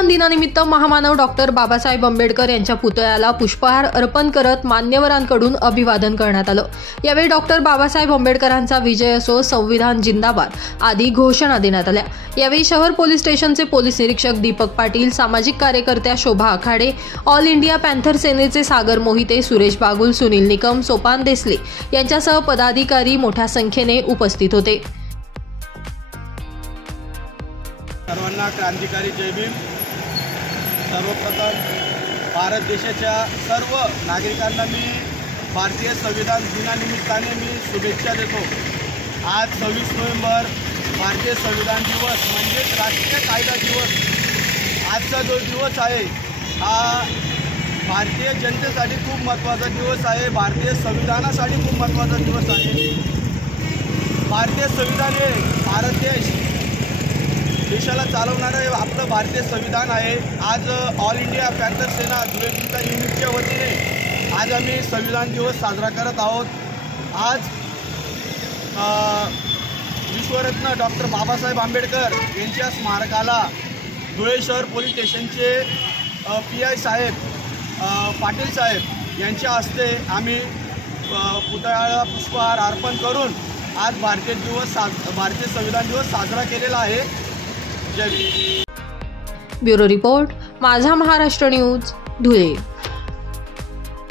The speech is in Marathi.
संविधान दिनानिमित्त महामानव डॉक्टर बाबासाहेब आंबेडकर यांच्या पुतळ्याला पुष्पहार अर्पण करत मान्यवरांकडून अभिवादन करण्यात आलं। यावेळी डॉक्टर बाबासाहेब आंबेडकरांचा विजय असो, संविधान जिंदाबाद आदी घोषणा देण्यात आल्या। यावेळी शहर पोलीस स्टेशनचे पोलीस निरीक्षक दीपक पाटील, सामाजिक कार्यकर्त्या शोभा आखाडे, ऑल इंडिया पॅन्थर सेनेचे सागर मोहिते, सुरेश बागुल, सुनील निकम, सोपान देसले यांच्यासह पदाधिकारी मोठ्या संख्येने उपस्थित होते। सर्वांना क्रांतिकारी जय भीम। सर्वप्रथम भारत देशाच्या सर्व नागरिकांना मी भारतीय संविधान दिनानिमित्ताने मी शुभेच्छा देतो। आज 26 नोव्हेंबर भारतीय संविधान दिवस म्हणजेच राष्ट्रीय कायदा दिवस। आजचा जो दिवस आहे हा भारतीय जनतेसाठी खूप महत्त्वाचा दिवस आहे, भारतीय संविधानासाठी खूप महत्त्वाचा दिवस आहे। भारतीय संविधान हे भारत देशाला चालवणारं आपलं भारतीय संविधान आहे। आज ऑल इंडिया पॅन्थर सेना धुळे जिल्हा युनिटच्या वतीने आज आम्ही संविधान दिवस साजरा करत आहोत। आज विश्वरत्न डॉक्टर बाबासाहेब आंबेडकर यांच्या स्मारकाला धुळे शहर पोलीस स्टेशनचे PI साहेब पाटील साहेब यांच्या हस्ते आम्ही पुतळ्याला पुष्पहार अर्पण करून आज भारतीय संविधान दिवस साजरा केलेला आहे। जय भीम। ब्युरो रिपोर्ट, माझा महाराष्ट्र न्यूज, धुळे।